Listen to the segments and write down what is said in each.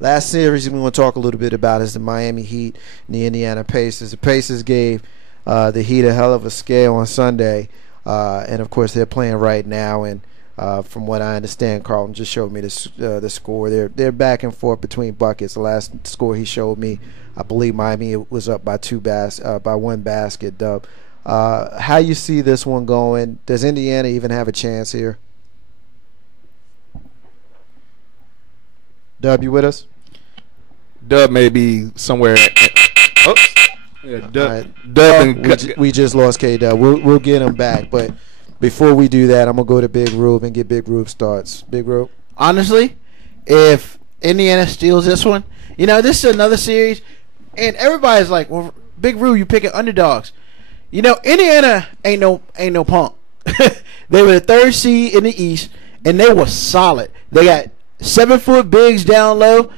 Last series we want to talk a little bit about is the Miami Heat and the Indiana Pacers. The Pacers gave the Heat a hell of a scale on Sunday, and of course they're playing right now. And from what I understand, Carlton just showed me the score. They're back and forth between buckets. The last score he showed me, I believe Miami was up by one basket. Dub, how you see this one going? Does Indiana even have a chance here? Dub, you with us? Dub may be somewhere. Oops. Yeah, Dub. Right. We just lost K-Dub. We'll get him back, but before we do that, I'm gonna go to Big Rube and get Big Rube starts. Big Rube. Honestly, if Indiana steals this one, this is another series, and everybody's like, "Well, Big Rube, you picking underdogs." Indiana ain't no punk. They were the third seed in the East, and they were solid. They got 7-foot bigs down low.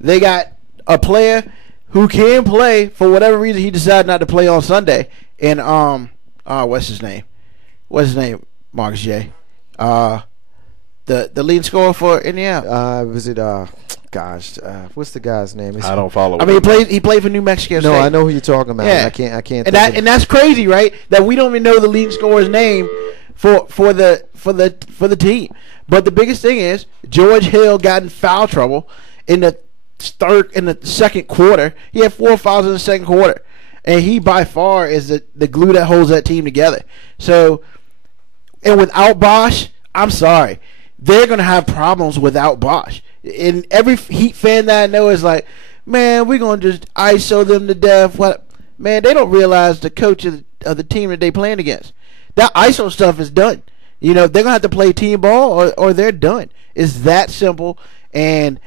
They got a player who can play. For whatever reason, he decided not to play on Sunday. And what's his name? Marcus J. The leading scorer for Indiana. What's the guy's name? I don't follow. I mean, he played for New Mexico State. No, I know who you're talking about. Yeah. I can't. And that's crazy, right? That we don't even know the leading scorer's name for the team. But the biggest thing is George Hill got in foul trouble in the second quarter. He had 4 fouls in the second quarter, and he by far is the glue that holds that team together. So, and without Bosh, I'm sorry, they're gonna have problems without Bosh. And every Heat fan that I know is like, man, we're gonna just ISO them to death. What, man? They don't realize the coach of the team that they playing against. That ISO stuff is done. They're gonna have to play team ball or they're done. It's that simple. And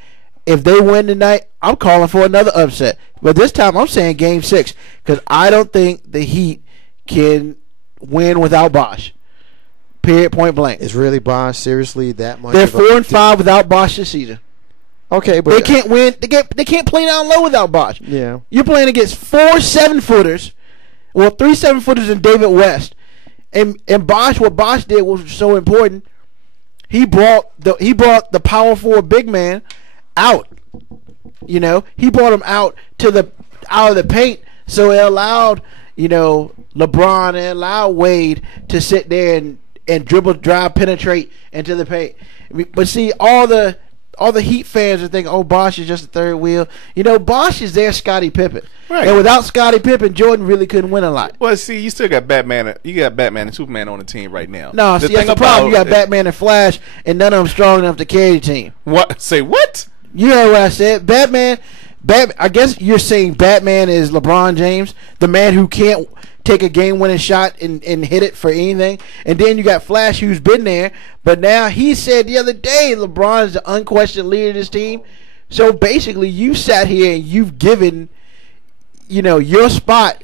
if they win tonight, I'm calling for another upset. But this time I'm saying Game 6 because I don't think the Heat can win without Bosh. Period. Point blank. Is really Bosh seriously that much? They're 4-5 without Bosh this season. Okay, but they can't win. They can't play down low without Bosh. Yeah, you're playing against 4 7-footers, 3 7-footers and David West. And Bosh, what Bosh did was so important. He brought the power forward big man out. He brought him out of the paint, so it allowed LeBron and allowed Wade to sit there and dribble, drive, penetrate into the paint. But see, all the Heat fans are thinking, "Oh, Bosh is just a third wheel." Bosh is their Scottie Pippen. Right. And without Scottie Pippen, Jordan really couldn't win a lot. Well, see, you still got Batman. You got Batman and Superman on the team right now. No, see, that's the problem. You got Batman and Flash, and none of them strong enough to carry the team. What? Say what? You heard what I said. Batman. I guess you're saying Batman is LeBron James, the man who can't take a game-winning shot and hit it for anything. And then you got Flash, who's been there, but now he said the other day LeBron is the unquestioned leader of this team. So basically, you sat here and you've given, your spot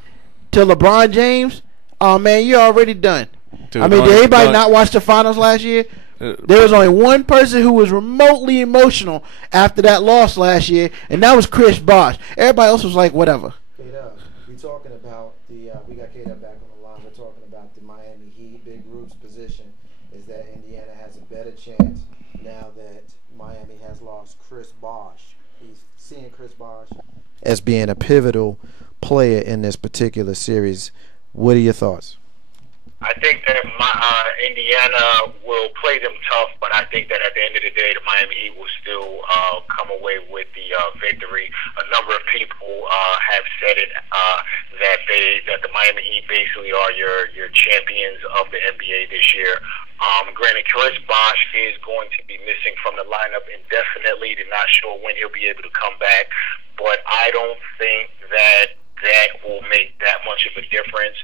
to LeBron James. Oh man, you're already done. Did anybody not watch the finals last year? There was only one person who was remotely emotional after that loss last year, and that was Chris Bosh. Everybody else was like, whatever. K-Dub, we're talking about we got K-Dub back on the line. We're talking about the Miami Heat. Big Rube's position is that Indiana has a better chance now that Miami has lost Chris Bosh. He's seeing Chris Bosh as being a pivotal player in this particular series. What are your thoughts? I think that Indiana will play them tough, but I think that at the end of the day, the Miami Heat will still come away with the victory. A number of people have said it that the Miami Heat basically are your champions of the NBA this year. Granted, Chris Bosh is going to be missing from the lineup indefinitely. They're not sure when he'll be able to come back, but I don't think that will make that much of a difference.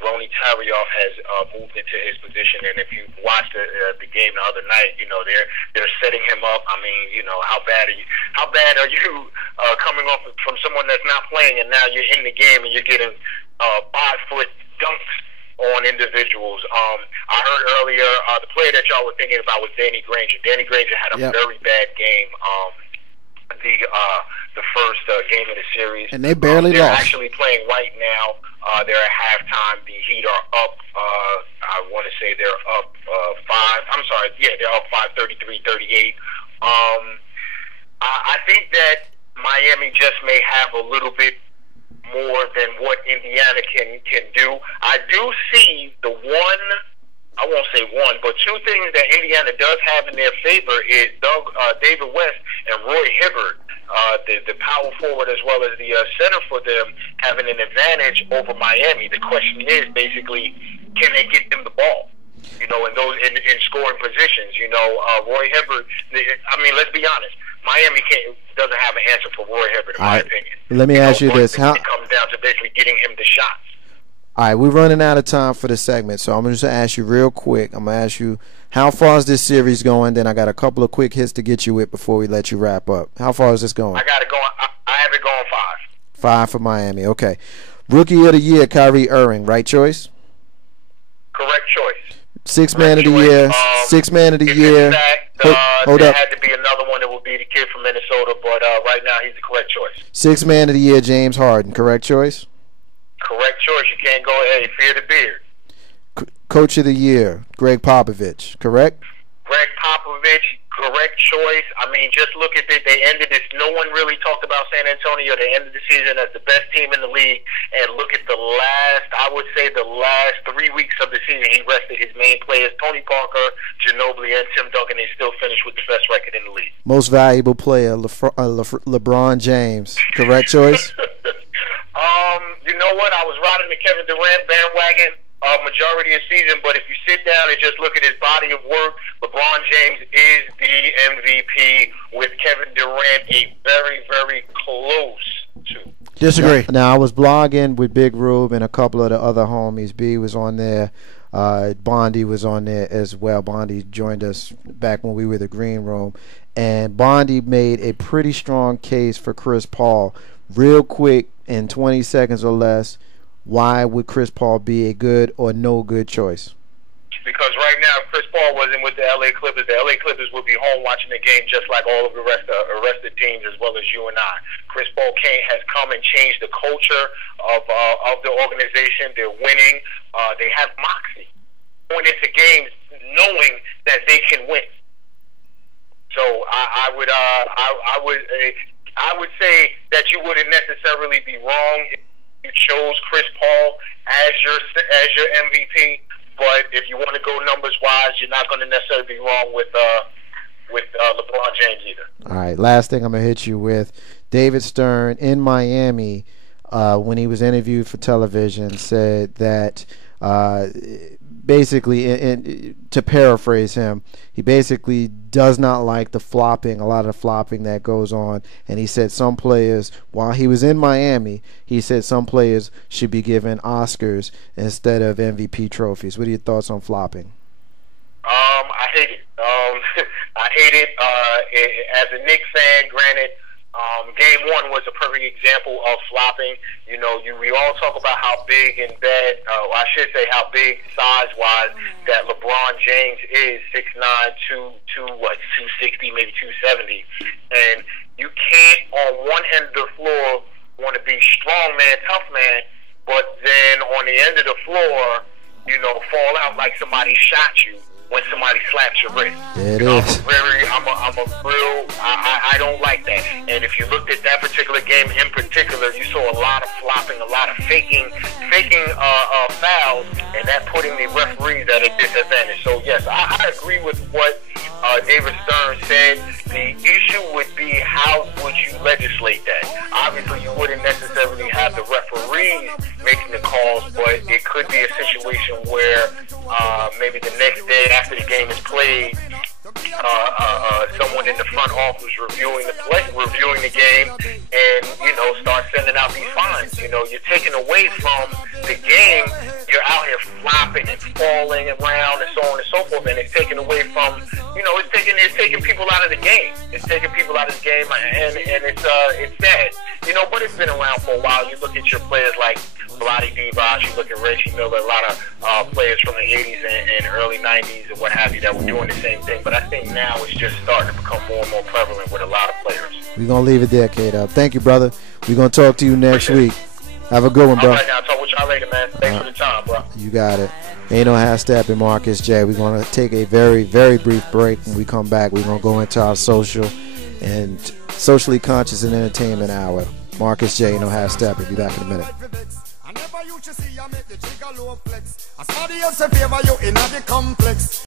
Ronny Tyrioff has moved into his position, and if you watched the game the other night, they're setting him up. I mean, how bad are you coming off from someone that's not playing, and now you're in the game and you're getting 5-foot dunks on individuals. I heard earlier the player that y'all were thinking about was Danny Granger. Danny Granger had a very bad game. The first game of the series, and they barely they're lost. Actually playing right now. They're at halftime. The Heat are up. I want to say they're up 5. I'm sorry. Yeah, they're up 5, 33-38. I think that Miami just may have a little bit more than what Indiana can do. I do see the one, I won't say one, but two things that Indiana does have in their favor is David West and Roy Hibbert, the power forward as well as the center for them, having an advantage over Miami. The question is basically, can they get them the ball? You know, in scoring positions. You know, Roy Hibbert. I mean, let's be honest. Miami doesn't have an answer for Roy Hibbert, in my opinion. Let me ask you this: it comes down to basically getting him the shots. All right, we're running out of time for the segment, so I'm just going to ask you real quick. I'm going to ask you, how far is this series going? Then I got a couple of quick hits to get you with before we let you wrap up. How far is this going? I got it going. I have it going 5. 5 for Miami. Okay. Rookie of the year, Kyrie Irving. Right choice? Correct choice. Sixth man of the year. Sixth man of the year. Hold there up. had to be another one. It would be the kid from Minnesota, but right now he's the correct choice. Sixth man of the year, James Harden. Correct choice? Correct choice. You can't go, hey, fear the beard. Coach of the year, Greg Popovich. Correct? Greg Popovich, correct choice. I mean, just look at it. They ended this. No one really talked about San Antonio. They ended the season as the best team in the league. And look at the last, I would say the last 3 weeks of the season, he rested his main players, Tony Parker, Ginobili, and Tim Duncan. They still finished with the best record in the league. Most valuable player, LeBron James. Correct choice? You know what? I was riding the Kevin Durant bandwagon majority of the season, but if you sit down and just look at his body of work, LeBron James is the MVP with Kevin Durant a very, very close to. Disagree. Now, I was blogging with Big Rube and a couple of the other homies. B was on there. Bondi was on there as well. Bondi joined us back when we were the Green Room. And Bondi made a pretty strong case for Chris Paul. Real quick, in 20 seconds or less, why would Chris Paul be a good or no good choice? Because right now, if Chris Paul wasn't with the LA Clippers, the LA Clippers would be home watching the game just like all of the rest of teams, as well as you and I. Chris Paul has come and changed the culture of the organization. They're winning. They have moxie. Going into games knowing that they can win. So I would say that you wouldn't necessarily be wrong if you chose Chris Paul as your MVP. But if you want to go numbers wise, you're not going to necessarily be wrong with LeBron James either. All right, last thing I'm gonna hit you with: David Stern in Miami, when he was interviewed for television, said that basically, to paraphrase him, he basically does not like a lot of the flopping that goes on. And he said some players, while he was in Miami, he said some players should be given Oscars instead of MVP trophies. What are your thoughts on flopping? I hate it. I hate it. As a Knicks fan, granted, Game 1 was a perfect example of flopping. You know, we all talk about how big and bad, I should say how big size-wise that LeBron James is, 6'9", 260, maybe 270. And you can't, on one end of the floor, want to be strong man, tough man, but then on the end of the floor, you know, fall out like somebody shot you when somebody slaps your wrist. It you know, is. I don't like that. And if you looked at that particular game in particular, you saw a lot of flopping, a lot of faking fouls, and that putting the referees at a disadvantage. So yes, I agree with what David Stern said. The issue would be how would you legislate that? Obviously, you wouldn't necessarily have the referees making the calls, but it could be a situation where maybe the next day after the game is played, someone in the front office reviewing the game, and start sending out these fines. You're taking away from the game. You're out here flopping and falling around and so on and so forth, and it's taking away from it's taking people out of the game. It's taking people out of the game, and it's sad. But it's been around for a while. You look at your players like Vlade Divac, you look at Reggie Miller, a lot of players from the 80s and early 90s and what have you that were doing the same thing. But I think now it's just starting to become more and more prevalent with a lot of players. We're going to leave it there, K-Dub. Thank you, brother. We're going to talk to you next week. Have a good one, bro. All right, now. Talk with y'all later, man. Thanks for the time, bro. You got it. Ain't no half Steppin, Marcus J. We're going to take a very, very brief break. When we come back, we're going to go into our social and Socially Conscious and Entertainment Hour. Marcus J. and Ohio Steppin. Be back in a minute. I never used to see you make the trigger low flex. As somebody else in favor you in the complex.